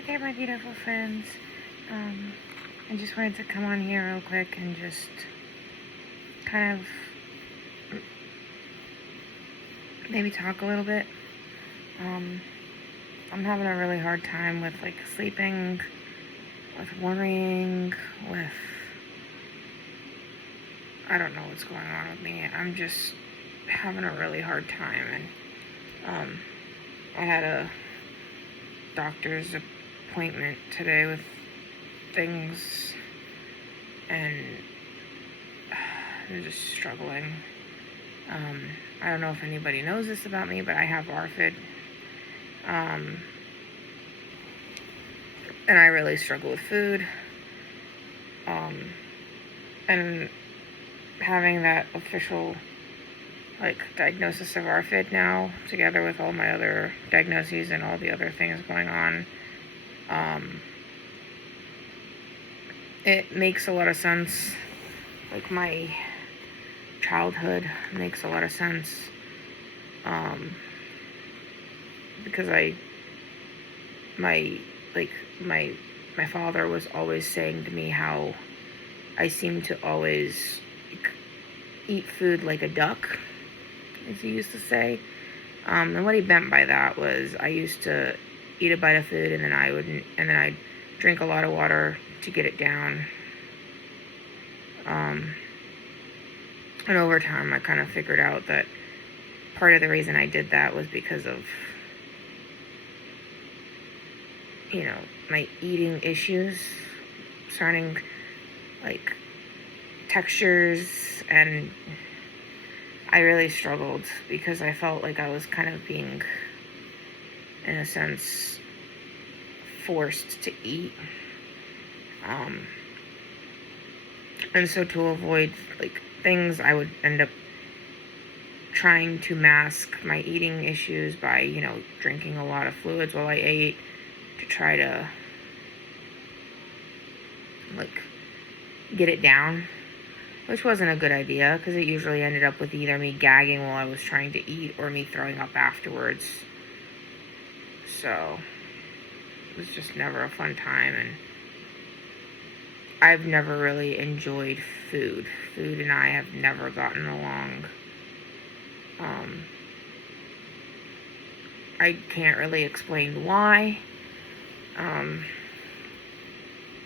Hey there, my beautiful friends. I just wanted to come on here real quick and just kind of maybe talk a little bit. I'm having a really hard time with sleeping, with worrying, with I don't know what's going on with me. I'm just having a really hard time, and I had a doctor's appointment today with things, and I'm just struggling. I don't know if anybody knows this about me, but I have ARFID, and I really struggle with food, and having that official diagnosis of ARFID now, together with all my other diagnoses and all the other things going on, it makes a lot of sense. My childhood makes a lot of sense, because my father was always saying to me how I seem to always eat food like a duck, as he used to say. And what he meant by that was I used to eat a bite of food and then I'd drink a lot of water to get it down. And over time, I kind of figured out that part of the reason I did that was because of, my eating issues surrounding, textures, and I really struggled because I felt like I was kind of being, in a sense, forced to eat. And so to avoid things, I would end up trying to mask my eating issues by, drinking a lot of fluids while I ate to try to get it down, which wasn't a good idea because it usually ended up with either me gagging while I was trying to eat or me throwing up afterwards. So it was just never a fun time, and I've never really enjoyed food. Food and I have never gotten along. I can't really explain why,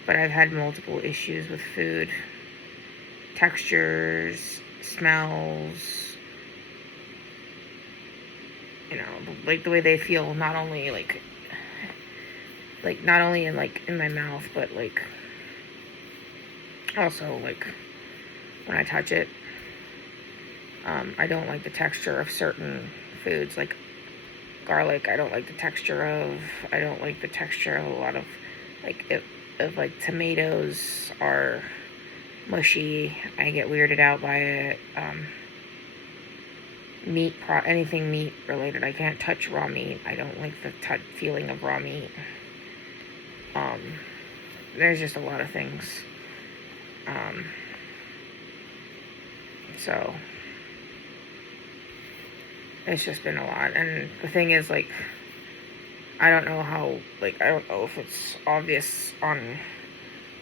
but I've had multiple issues with food. Textures, smells, the way they feel, not only not only in my mouth, but also when I touch it. I don't like the texture of certain foods, like garlic. I don't like the texture of. I don't like the texture of a lot of if tomatoes are mushy. I get weirded out by it. Anything meat related. I can't touch raw meat. I don't like the feeling of raw meat. There's just a lot of things. So it's just been a lot. And the thing is, I don't know how, I don't know if it's obvious on,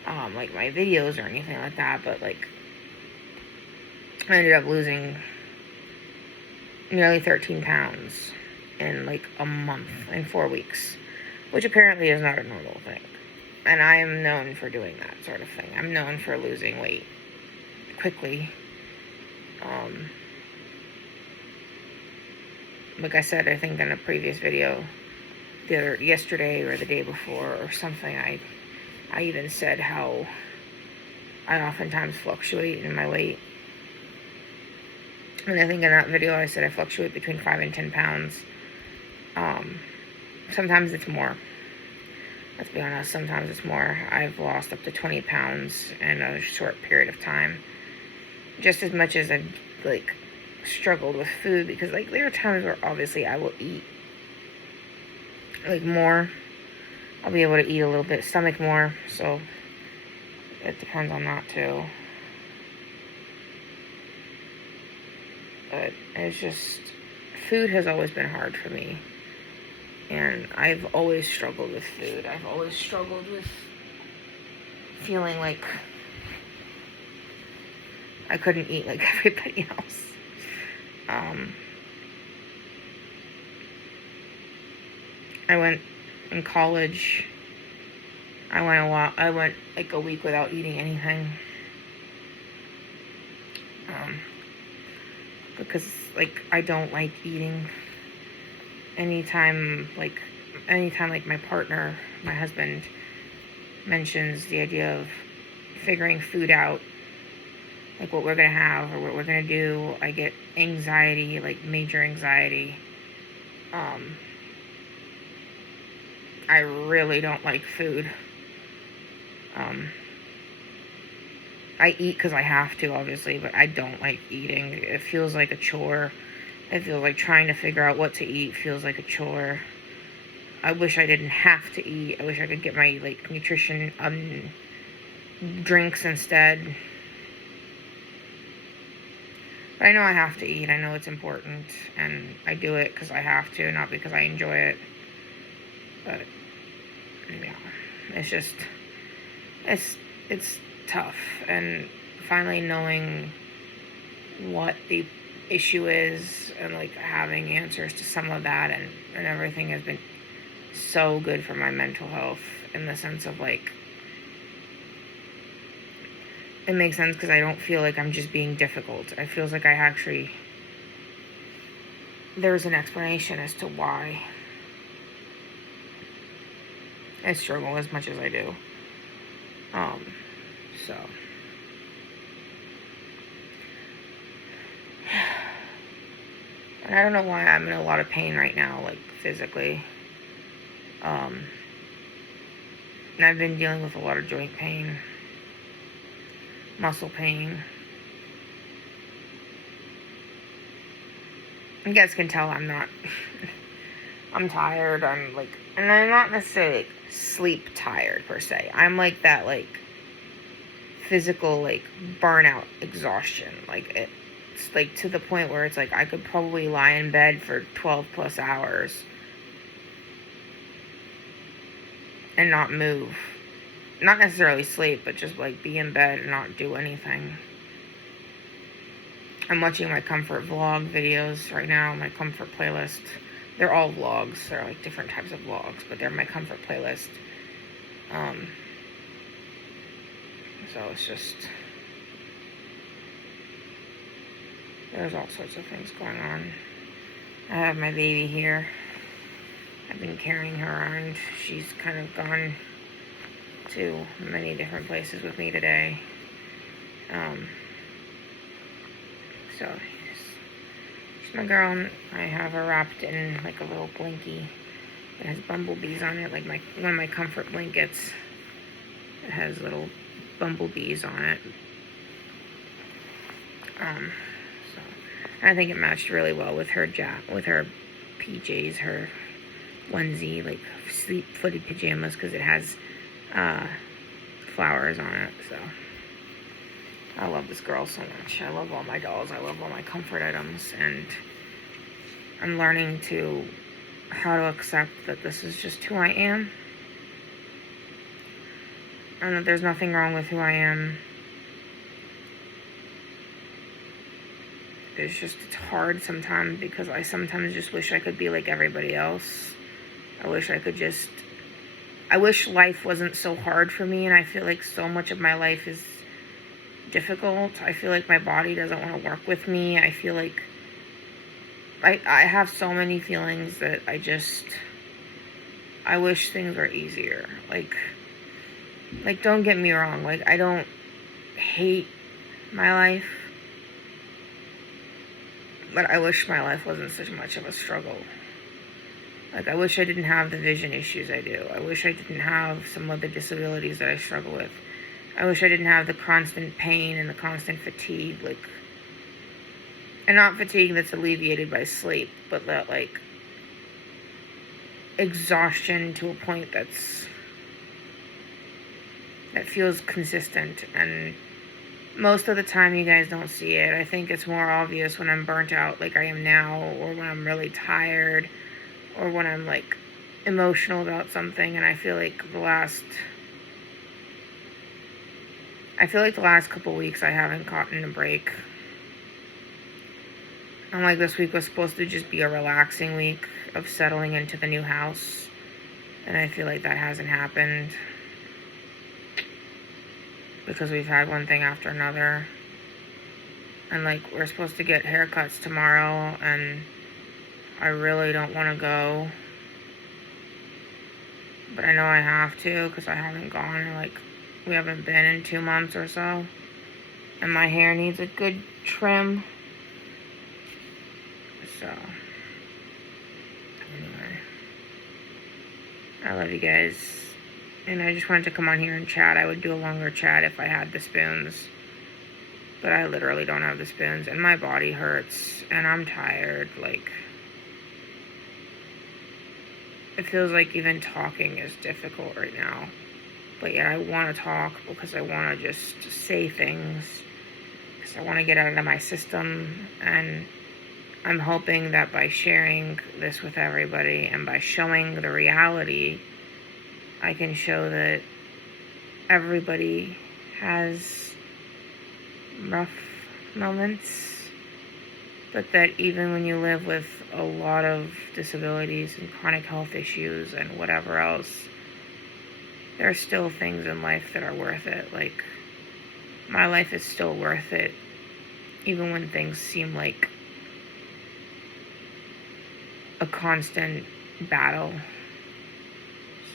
my videos or anything like that, but, I ended up losing nearly 13 pounds in, a month, in 4 weeks, which apparently is not a normal thing. And I am known for doing that sort of thing. I'm known for losing weight quickly. Like I said, I think in a previous video, yesterday or the day before or something, I even said how I oftentimes fluctuate in my weight. And I think in that video I said I fluctuate between 5 and 10 pounds. Sometimes it's more. Let's be honest, sometimes it's more. I've lost up to 20 pounds in a short period of time. Just as much as I've, struggled with food, because, there are times where, obviously, I will eat, more. I'll be able to eat a little bit, stomach more, so it depends on that, too. But it's just, food has always been hard for me. And I've always struggled with food. I've always struggled with feeling like I couldn't eat like everybody else. I went in college. I went like a week without eating anything. Because like I don't like eating. Anytime like my partner, my husband, mentions the idea of figuring food out, like what we're gonna have or what we're gonna do, I get anxiety, like major anxiety. I really don't like food. I eat because I have to, obviously, but I don't like eating. It feels like a chore. It feels like trying to figure out what to eat feels like a chore. I wish I didn't have to eat. I wish I could get my like nutrition drinks instead. But I know I have to eat. I know it's important, and I do it because I have to, not because I enjoy it. But yeah, it's just it's tough, and finally knowing what the issue is and like having answers to some of that and everything has been so good for my mental health, in the sense of like it makes sense because I don't feel like I'm just being difficult. It feels like there's an explanation as to why I struggle as much as I do. So and I don't know why I'm in a lot of pain right now, like physically. And I've been dealing with a lot of joint pain, muscle pain. You guys can tell I'm tired. And I'm not necessarily like sleep tired per se. I'm like that, like physical, like burnout exhaustion. Like it's like to the point where it's like I could probably lie in bed for 12 plus hours and not move. Not necessarily sleep, but just like be in bed and not do anything. I'm watching my comfort vlog videos right now, my comfort playlist. They're all vlogs. They're like different types of vlogs, but they're my comfort playlist. So it's just, there's all sorts of things going on. I have my baby here. I've been carrying her around. She's kind of gone to many different places with me today. So she's my girl, and I have her wrapped in like a little blankie that has bumblebees on it, like one of my comfort blankets. It has little bumblebees on it. So I think it matched really well with her with her PJs, her onesie, like sleep footed pajamas, because it has flowers on it. So I love this girl so much. I love all my dolls. I love all my comfort items, and I'm learning how to accept that this is just who I am, and that there's nothing wrong with who I am. It's hard sometimes, because I sometimes just wish I could be like everybody else. I wish life wasn't so hard for me, and I feel like so much of my life is difficult. I feel like my body doesn't want to work with me. I feel like I have so many feelings that I wish things were easier. Like don't get me wrong, like I don't hate my life, but I wish my life wasn't such much of a struggle. Like I wish I didn't have the vision issues I do. I wish I didn't have some of the disabilities that I struggle with. I wish I didn't have the constant pain and the constant fatigue, and not fatigue that's alleviated by sleep, but that like exhaustion to a point that feels consistent. And most of the time you guys don't see it. I think it's more obvious when I'm burnt out like I am now, or when I'm really tired, or when I'm like emotional about something, and I feel like the last couple weeks I haven't gotten a break. And like this week was supposed to just be a relaxing week of settling into the new house, and I feel like that hasn't happened because we've had one thing after another. And like, we're supposed to get haircuts tomorrow, and I really don't want to go, but I know I have to because I haven't gone. Like, we haven't been in 2 months or so, and my hair needs a good trim. So anyway, I love you guys, and I just wanted to come on here and chat. I would do a longer chat if I had the spoons, but I literally don't have the spoons, and my body hurts, and I'm tired. Like, it feels like even talking is difficult right now, but yet I want to talk because I want to just say things, because I want to get out of my system. And I'm hoping that by sharing this with everybody and by showing the reality, I can show that everybody has rough moments, but that even when you live with a lot of disabilities and chronic health issues and whatever else, there are still things in life that are worth it. Like, my life is still worth it, even when things seem like a constant battle.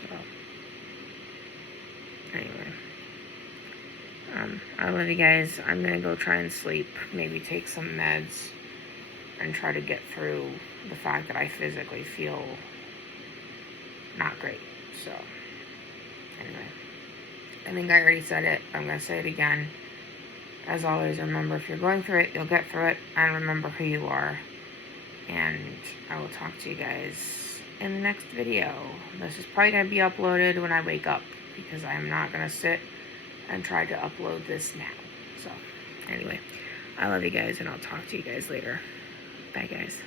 So anyway, I love you guys. I'm gonna go try and sleep, maybe take some meds, and try to get through the fact that I physically feel not great. So anyway, I think I already said it. I'm gonna say it again. As always, remember, if you're going through it, you'll get through it, and remember who you are. And I will talk to you guys in the next video. This is probably going to be uploaded when I wake up, because I am not going to sit and try to upload this now. So anyway, I love you guys, and I'll talk to you guys later. Bye, guys.